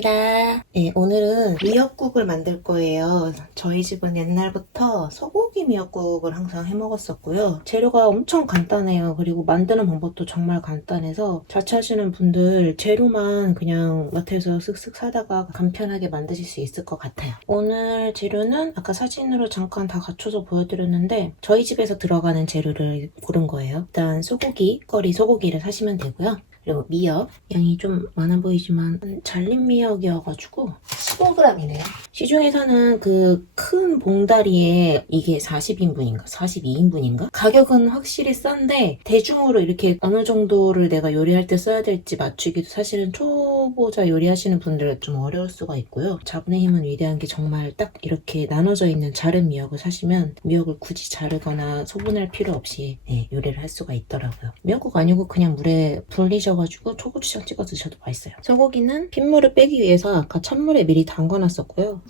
반갑습니다. 네, 오늘은 미역국을 만들 거예요. 저희 집은 옛날부터 소고기 미역국을 항상 해 먹었었고요. 재료가 엄청 간단해요. 그리고 만드는 방법도 정말 간단해서 자취하시는 분들 재료만 그냥 마트에서 쓱쓱 사다가 간편하게 만드실 수 있을 것 같아요. 오늘 재료는 아까 사진으로 잠깐 다 갖춰서 보여드렸는데 저희 집에서 들어가는 재료를 고른 거예요. 일단 소고기, 꺼리 소고기를 사시면 되고요. 그리고 미역, 양이 좀 많아 보이지만 잘린 미역이어가지고 15g이네요. 시중에서는 그 큰 봉다리에 이게 40인분인가 42인분인가? 가격은 확실히 싼데 대중으로 이렇게 어느 정도를 내가 요리할 때 써야 될지 맞추기도 사실은 초보자 요리하시는 분들은 좀 어려울 수가 있고요. 자본의 힘은 위대한 게 정말 딱 이렇게 나눠져 있는 자른 미역을 사시면 미역을 굳이 자르거나 소분할 필요 없이 요리를 할 수가 있더라고요. 미역국 아니고 그냥 물에 불리셔가지고 초고추장 찍어 드셔도 맛있어요. 소고기는 핏물을 빼기 위해서 아까 찬물에 미리 담궈놨었고요.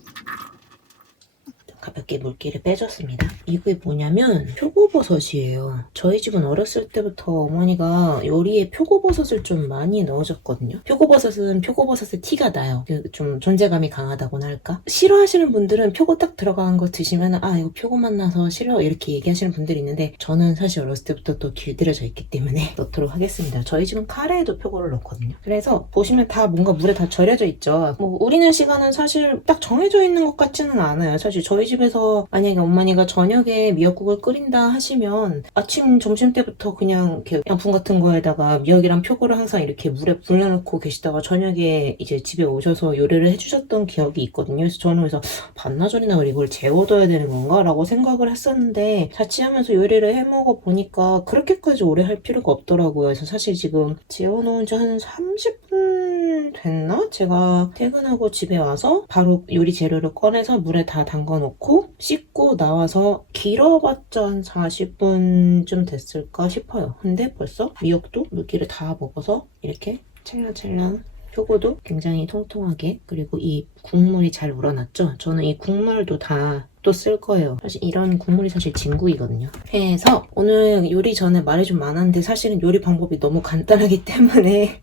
가볍게 물기를 빼줬습니다. 이게 뭐냐면 표고버섯이에요. 저희 집은 어렸을 때부터 어머니가 요리에 표고버섯을 좀 많이 넣어줬거든요. 표고버섯은 표고버섯의 티가 나요. 좀 존재감이 강하다고나 할까? 싫어하시는 분들은 표고 딱 들어간 거 드시면 아 이거 표고 맛 나서 싫어 이렇게 얘기하시는 분들이 있는데 저는 사실 어렸을 때부터 또 길들여져 있기 때문에 넣도록 하겠습니다. 저희 집은 카레에도 표고를 넣거든요. 그래서 보시면 다 뭔가 물에 다 절여져 있죠. 뭐 우리는 시간은 사실 딱 정해져 있는 것 같지는 않아요. 사실 저희 집에서 만약에 어머니가 저녁에 미역국을 끓인다 하시면 아침 점심 때부터 그냥 이렇게 양푼 같은 거에다가 미역이랑 표고를 항상 이렇게 물에 불려놓고 계시다가 저녁에 이제 집에 오셔서 요리를 해주셨던 기억이 있거든요. 그래서 저는 그래서 반나절이나 이걸 재워둬야 되는 건가? 라고 생각을 했었는데 자취하면서 요리를 해먹어 보니까 그렇게까지 오래 할 필요가 없더라고요. 그래서 사실 지금 재워놓은 지 한 30분 됐나? 제가 퇴근하고 집에 와서 바로 요리 재료를 꺼내서 물에 다 담궈놓고 씻고 나와서 길어봤자 한 40분쯤 됐을까 싶어요. 근데 벌써 미역도 물기를 다 먹어서 이렇게 찰랑찰랑 표고도 굉장히 통통하게 그리고 이 국물이 잘 우러났죠? 저는 이 국물도 다 또 쓸 거예요. 사실 이런 국물이 사실 진국이거든요. 그래서 오늘 요리 전에 말이 좀 많았는데 사실은 요리 방법이 너무 간단하기 때문에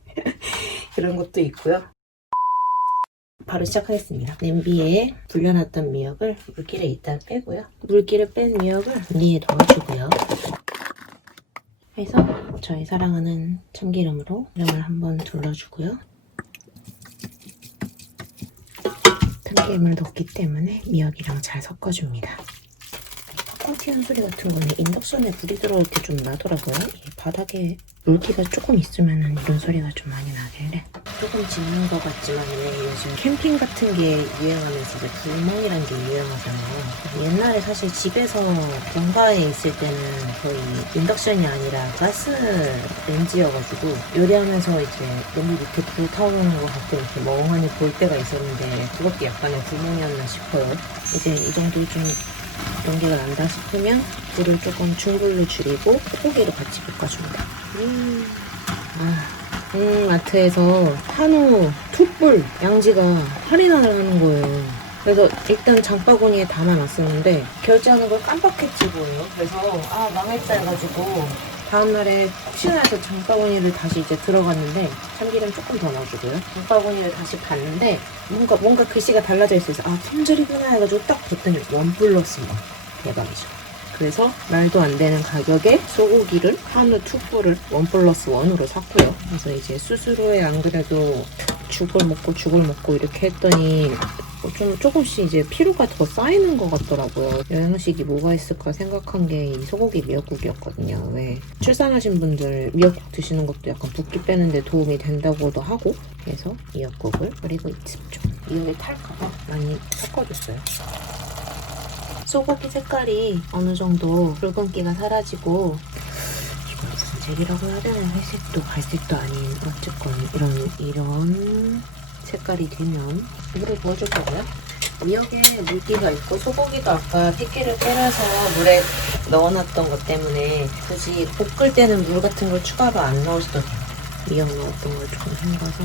그런 것도 있고요. 바로 시작하겠습니다. 냄비에 불려놨던 미역을 물기를 일단 빼고요. 물기를 뺀 미역을 냄비에 넣어주고요. 그래서 저희 사랑하는 참기름으로 기름을 한번 둘러주고요. 참기름을 넣기 때문에 미역이랑 잘 섞어줍니다. 뻥 튀는 소리 같은 거는 인덕션에 불이 들어올 때 좀 나더라고요. 이 바닥에 물기가 조금 있으면 이런 소리가 좀 많이 나길래 조금 짓는 것 같지만 왜 요즘 캠핑 같은 게 유행하면서 이제 불멍이란 게 유행하잖아요. 옛날에 사실 집에서 본가에 있을 때는 거의 인덕션이 아니라 가스 렌지여가지고 요리하면서 이제 너무 밑에 불 타오르는 것 같고 이렇게 멍하니 볼 때가 있었는데 그것도 약간의 불멍이었나 싶어요. 이제 이 정도 좀 연기가 난다 싶으면 불을 조금 중불로 줄이고 소고기를 같이 볶아줍니다. 마트에서 한우 툭불 양지가 할인을 하는 거예요. 그래서 일단 장바구니에 담아놨었는데 결제하는 걸 깜빡했지 뭐예요. 그래서 망했다 해가지고 다음날에 혹시나 해서 장바구니를 다시 이제 들어갔는데 참기름 조금 더 넣어주고요. 장바구니를 다시 봤는데 뭔가 글씨가 달라져 있어서 품절이구나 해가지고 딱 봤더니 1+1 대박이죠. 그래서 말도 안 되는 가격에 소고기를 한우 툭불을 1+1으로 샀고요. 그래서 이제 스스로에 안 그래도 죽을 먹고 이렇게 했더니 좀 조금씩 이제 피로가 더 쌓이는 것 같더라고요. 영양식이 뭐가 있을까 생각한 게 이 소고기 미역국이었거든요. 왜 출산하신 분들 미역국 드시는 것도 약간 붓기 빼는데 도움이 된다고도 하고 그래서 미역국을 그리고 있습니다. 미역이 탈까봐 많이 섞어줬어요. 소고기 색깔이 어느 정도 붉은기가 사라지고 이걸 무슨 색이라고 해야 되나 회색도 갈색도 아닌 어쨌건 이런 색깔이 되면 물을 부어줄 거고요. 미역에 물기가 있고 소고기도 아까 핏기를 빼려서 물에 넣어놨던 것 때문에 굳이 볶을 때는 물 같은 걸 추가로 안 넣으셔도 돼요. 미역 넣었던 걸 조금 헹궈서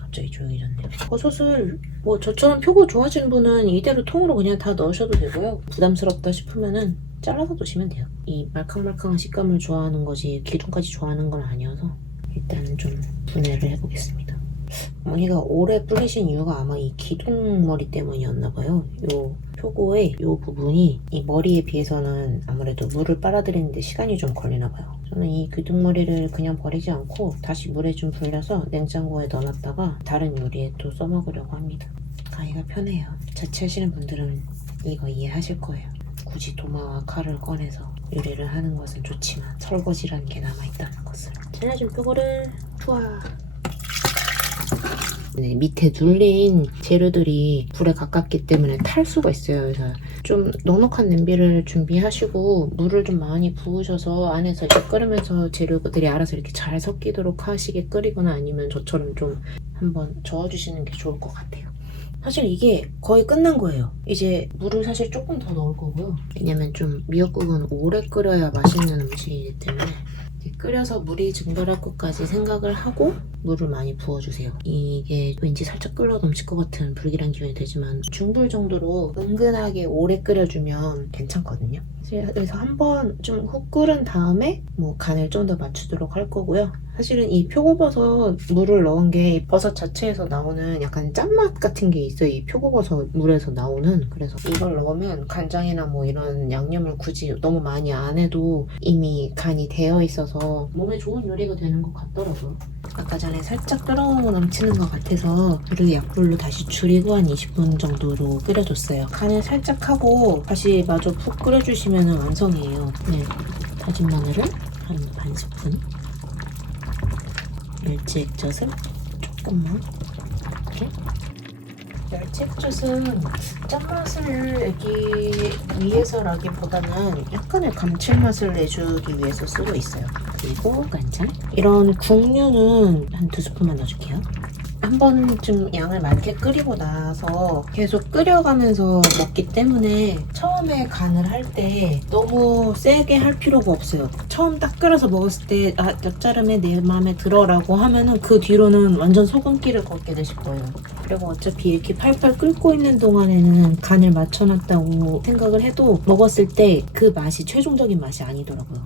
갑자기 조용해졌네요. 버섯을 뭐 저처럼 표고 좋아하시는 분은 이대로 통으로 그냥 다 넣으셔도 되고요. 부담스럽다 싶으면은 잘라서 넣으시면 돼요. 이 말캉말캉한 식감을 좋아하는 거지 기름까지 좋아하는 건 아니어서 일단은 좀 분해를 해보겠습니다. 어머니가 오래 불리신 이유가 아마 이 기둥머리 때문이었나봐요. 요 표고의 요 부분이 이 머리에 비해서는 아무래도 물을 빨아들이는데 시간이 좀 걸리나봐요. 저는 이 기둥머리를 그냥 버리지 않고 다시 물에 좀 불려서 냉장고에 넣어놨다가 다른 요리에 또 써먹으려고 합니다. 가위가 편해요. 자취하시는 분들은 이거 이해하실 거예요. 굳이 도마와 칼을 꺼내서 요리를 하는 것은 좋지만 설거지라는 게 남아있다는 것을. 잘라준 표고를 투하. 네, 밑에 눌린 재료들이 불에 가깝기 때문에 탈 수가 있어요. 그래서 좀 넉넉한 냄비를 준비하시고 물을 좀 많이 부으셔서 안에서 이렇게 끓으면서 재료들이 알아서 이렇게 잘 섞이도록 하시게 끓이거나 아니면 저처럼 좀 한번 저어주시는 게 좋을 것 같아요. 사실 이게 거의 끝난 거예요. 이제 물을 사실 조금 더 넣을 거고요. 왜냐면 좀 미역국은 오래 끓여야 맛있는 음식이기 때문에 끓여서 물이 증발할 것까지 생각을 하고 물을 많이 부어주세요. 이게 왠지 살짝 끓여 넘칠 것 같은 불길한 기운이 되지만 중불 정도로 은근하게 오래 끓여주면 괜찮거든요. 그래서 한번 좀 훅 끓은 다음에 뭐 간을 좀 더 맞추도록 할 거고요. 사실은 이 표고버섯 물을 넣은 게 버섯 자체에서 나오는 약간 짠맛 같은 게 있어요. 이 표고버섯 물에서 나오는. 그래서 이걸 넣으면 간장이나 뭐 이런 양념을 굳이 너무 많이 안 해도 이미 간이 되어 있어서 몸에 좋은 요리가 되는 것 같더라고요. 아까 전에 살짝 끓어 넘치는 것 같아서 불을 약불로 다시 줄이고 한 20분 정도로 끓여줬어요. 간을 살짝 하고 다시 마저 푹 끓여주시면 완성이에요. 네, 다진 마늘을 한 반 스푼, 멸치 액젓을 조금만 이렇게. 멸치 액젓은 짠맛을 내기 위해서라기보다는 약간의 감칠맛을 내주기 위해서 쓰고 있어요. 그리고 간장. 이런 국류는 한 2스푼만 넣어줄게요. 한 번쯤 양을 많게 끓이고 나서 계속 끓여가면서 먹기 때문에 처음에 간을 할 때 너무 세게 할 필요가 없어요. 처음 딱 끓여서 먹었을 때 아, 짭짤함에 내 마음에 들어라고 하면은 그 뒤로는 완전 소금기를 걷게 되실 거예요. 그리고 어차피 이렇게 팔팔 끓고 있는 동안에는 간을 맞춰놨다고 생각을 해도 먹었을 때 그 맛이 최종적인 맛이 아니더라고요.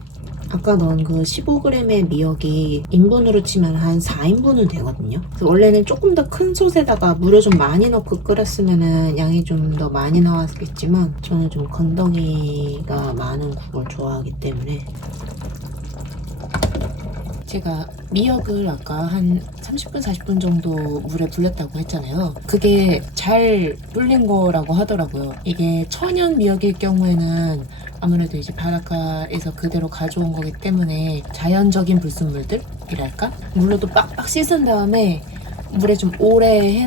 아까 넣은 그 15g의 미역이 인분으로 치면 한 4인분은 되거든요. 그래서 원래는 조금 더 큰 솥에다가 물을 좀 많이 넣고 끓였으면 양이 좀 더 많이 나왔겠지만 저는 좀 건더기가 많은 국을 좋아하기 때문에 제가 미역을 아까 한 30분, 40분 정도 물에 불렸다고 했잖아요. 그게 잘 불린 거라고 하더라고요. 이게 천연 미역일 경우에는 아무래도 이제 바닷가에서 그대로 가져온 거기 때문에 자연적인 불순물들이랄까? 물로도 빡빡 씻은 다음에 물에 좀 오래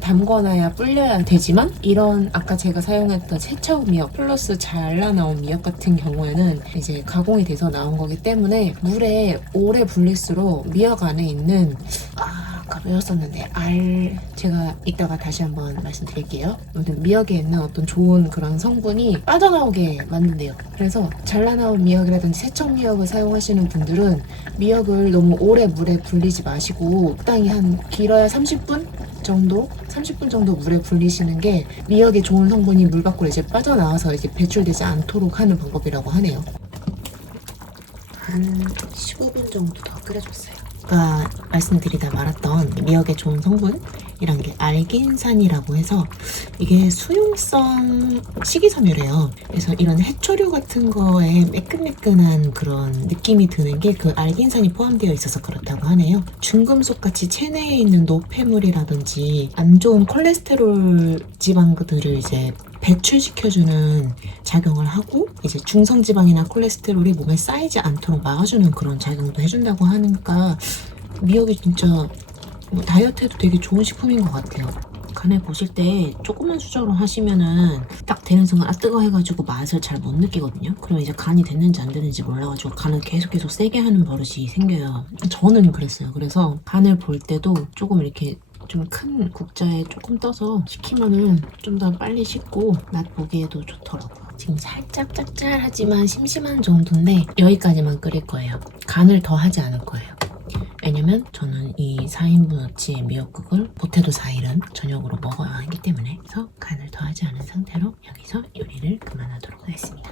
담궈놔야 불려야 되지만 이런 아까 제가 사용했던 세차후 미역 플러스 잘라 나온 미역 같은 경우에는 이제 가공이 돼서 나온 거기 때문에 물에 오래 불릴수록 미역 안에 있는 아까 외웠었는데 제가 이따가 다시 한번 말씀드릴게요. 아무튼 미역에 있는 어떤 좋은 그런 성분이 빠져나오게 만든대요. 그래서 잘라 나온 미역이라든지 세척 미역을 사용하시는 분들은 미역을 너무 오래 물에 불리지 마시고 적당히 한 길어야 30분 정도 물에 불리시는 게 미역의 좋은 성분이 물 밖으로 이제 빠져나와서 이제 배출되지 않도록 하는 방법이라고 하네요. 한 15분 정도 더 끓여줬어요. 아까 말씀드리다 말았던 미역의 좋은 성분이란 게 알긴산이라고 해서 이게 수용성 식이섬유래요. 그래서 이런 해초류 같은 거에 매끈매끈한 그런 느낌이 드는 게 그 알긴산이 포함되어 있어서 그렇다고 하네요. 중금속같이 체내에 있는 노폐물이라든지 안 좋은 콜레스테롤 지방들을 이제 배출시켜주는 작용을 하고 이제 중성지방이나 콜레스테롤이 몸에 쌓이지 않도록 막아주는 그런 작용도 해준다고 하니까 미역이 진짜 뭐 다이어트에도 되게 좋은 식품인 것 같아요. 간을 보실 때 조그만 수저로 하시면은 딱 되는 순간 뜨거 해가지고 맛을 잘 못 느끼거든요. 그럼 이제 간이 됐는지 안 됐는지 몰라가지고 간을 계속 세게 하는 버릇이 생겨요. 저는 그랬어요. 그래서 간을 볼 때도 조금 이렇게 좀 큰 국자에 조금 떠서 식히면은 좀 더 빨리 식고 맛 보기에도 좋더라고요. 지금 살짝 짭짤하지만 심심한 정도인데 여기까지만 끓일 거예요. 간을 더 하지 않을 거예요. 왜냐면 저는 이 4인분어치의 미역국을 못해도 4일은 저녁으로 먹어야 하기 때문에 그래서 간을 더 하지 않은 상태로 여기서 요리를 그만하도록 하겠습니다.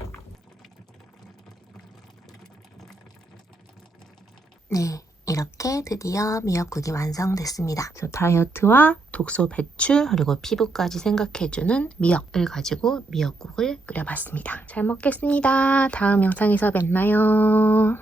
네, 이렇게 드디어 미역국이 완성됐습니다. 그래서 다이어트와 독소 배출 그리고 피부까지 생각해주는 미역을 가지고 미역국을 끓여봤습니다. 잘 먹겠습니다. 다음 영상에서 뵙나요?